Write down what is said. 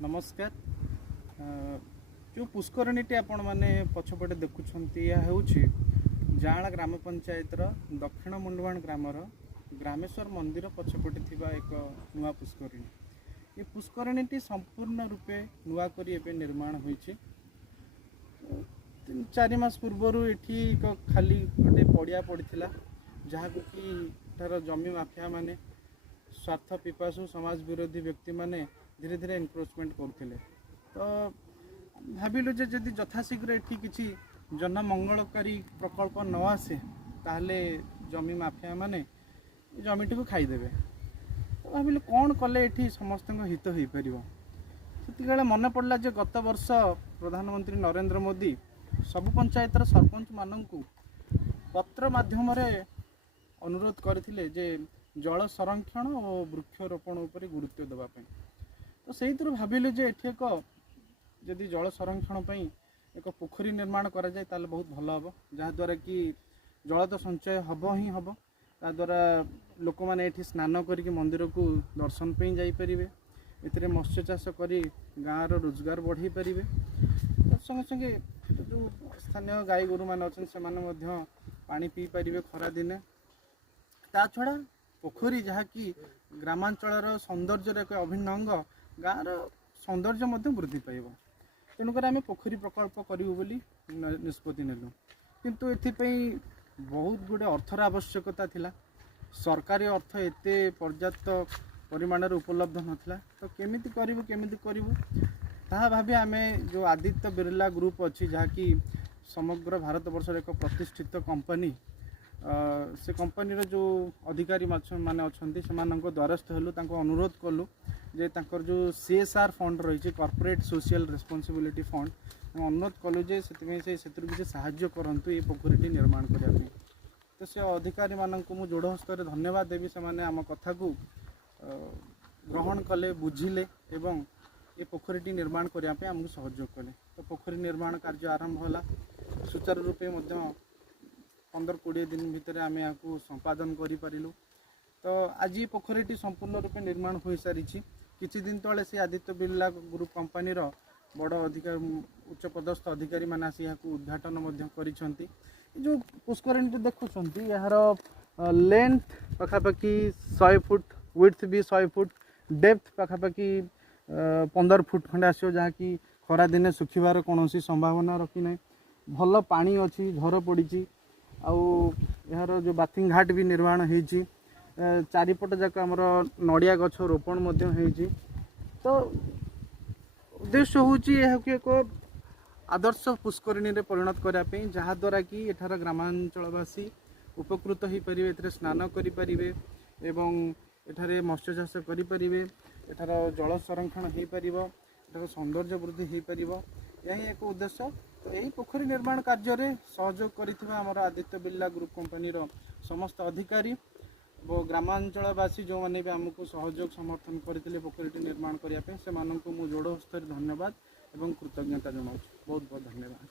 नमस्कार। जो पुष्करणीटी आपण मैंने पछपटे देखुं यह हूँ जाँला ग्राम पंचायत दक्षिण मुंडवाण ग्रामर ग्रामेश्वर मंदिर पछपटे थिबा एक नुआ पुष्करणी। ये पुष्करणीटी संपूर्ण रूपे नुआ करी एबे निर्माण होईछि। 3-4 मास पूर्व एठी एक खाली गोटे पड़िया पड़ता जहाँ कि तार जमी माफिया माने स्वार्थ पिपासु समाज विरोधी व्यक्ति माने धीरे धीरे एनक्रोचमेंट करते। तो भाविलु जे जदि यथाशीघ्र एठी किछि जनमंगलकारी प्रकल्प न आसे ताहले जमी माफिया माने जमीटी को खाईदेवे। तो भाविलु कौन कले एठी समस्त हित हो पारिबो। सेतिकाले मन पड़ला जे गत वर्ष प्रधानमंत्री नरेंद्र मोदी सबु पंचायतर सरपंच माननकु पत्र माध्यम अनुरोध करथिले जे जल संरक्षण और वृक्षरोपण उपर गुरुत्व देवाई। तो से भाविले जे एठी एक जदि जल संरक्षण पई एक पोखरी निर्माण करा जाए ताले बहुत भल हम, जहाँद्वारा कि जल तो संचय हम ही हम। ताद्वारा लोक मैंने एठी स्नान करके मंदिर को दर्शन पे जापर, ए मत्स्य चाष कर गाँव रोजगार बढ़े पारे। संगे संगे जो स्थानीय गाई गोरु मान अच्छे से पानी पी पारे खरा दिने। ता छड़ा पोखरी जहाँ कि ग्रामांचल सौंदर्य एक अभिन्न अंग, गाँव सौंदर्य वृद्धि पाइब। तेणुकर आम पोखरी प्रकल्प करूँ बोली निष्पत्ति नेलु। किंतु एथिपई बहुत गुड़े अर्थर आवश्यकता थिला। सरकारी अर्थ एते पर्याप्त परिमाण उपलब्ध नथिला। तो केमिति करिवु ताहा भाबी आमे जो आदित्य बिरला ग्रुप अच्छी जहाँ कि समग्र भारत वर्ष एक प्रतिष्ठित कंपनी, से कंपनी जो अधिकारी माने अच्छे से द्वारस्थ हेलु, अनुरोध कलु जे तांकर जो CSR फंड रही कॉर्पोरेट सोशल रेस्पॉन्सिबिलिटी फंड, अनुरोध कलु जे से किसी साहाय्य करंतु ये पोखरीटी निर्माण करने। तो से अधिकारी मानक मु जोड़ हस्तर धन्यवाद देवी। से माने आम कथा को ग्रहण कले, बुझिले एवं ये पोखरीटी निर्माण करने आमको सहयोग कले। तो पोखरी निर्माण कार्य आरंभ होला सुचारू रूपे 15-20 दिन भितर आम यहाँ संपादन करूँ। तो आज ये पोखरीटी संपूर्ण रूपे निर्माण हो सारी। किछि दिन तले से आदित्य बिरला ग्रुप कंपनी बड़ अधिकारी उच्च पदस्थ अधिकारी मान आसी यहाँ उद्घाटन करिसेंती। जो पुष्करणी देखुं यार लेंथ पखापाखि 100 फुट, विड्थ भी 100 फुट, डेप्थ पखापाखि 15 फुट खंडे आसो, जहाँ कि खरा दिने सुखिबार कौन संभावना रखी ना। भल पानी अच्छी झर पड़ी आउ यार जो बाथिंग घाट भी निर्माण होती। चारिपट जाक आमर नड़िया गछ रोपण होती। तो उद्देश्य हूँ एक आदर्श पुष्करणी रे परिणत करने, जहाँद्वारा कि एठार ग्रामांचलवासी उपकृत हो पारे, ए स्नान करें एवं एठारे मत्स्य चाष करें, एठार जल संरक्षण हो पार, एठार सौंदर्य वृद्धि हो पार, यही एक उद्देश्य। तो यही पोखरी निर्माण कार्य सहयोग कर आदित्य बिरला ग्रुप कंपनी समस्त अधिकारी वो ग्रामांचलवासी जो मैंने भी आमको सहयोग समर्थन करते पोखरी निर्माण करने से जोड़ हस्तर धन्यवाद एवं कृतज्ञता जनाऊँ। बहुत बहुत धन्यवाद।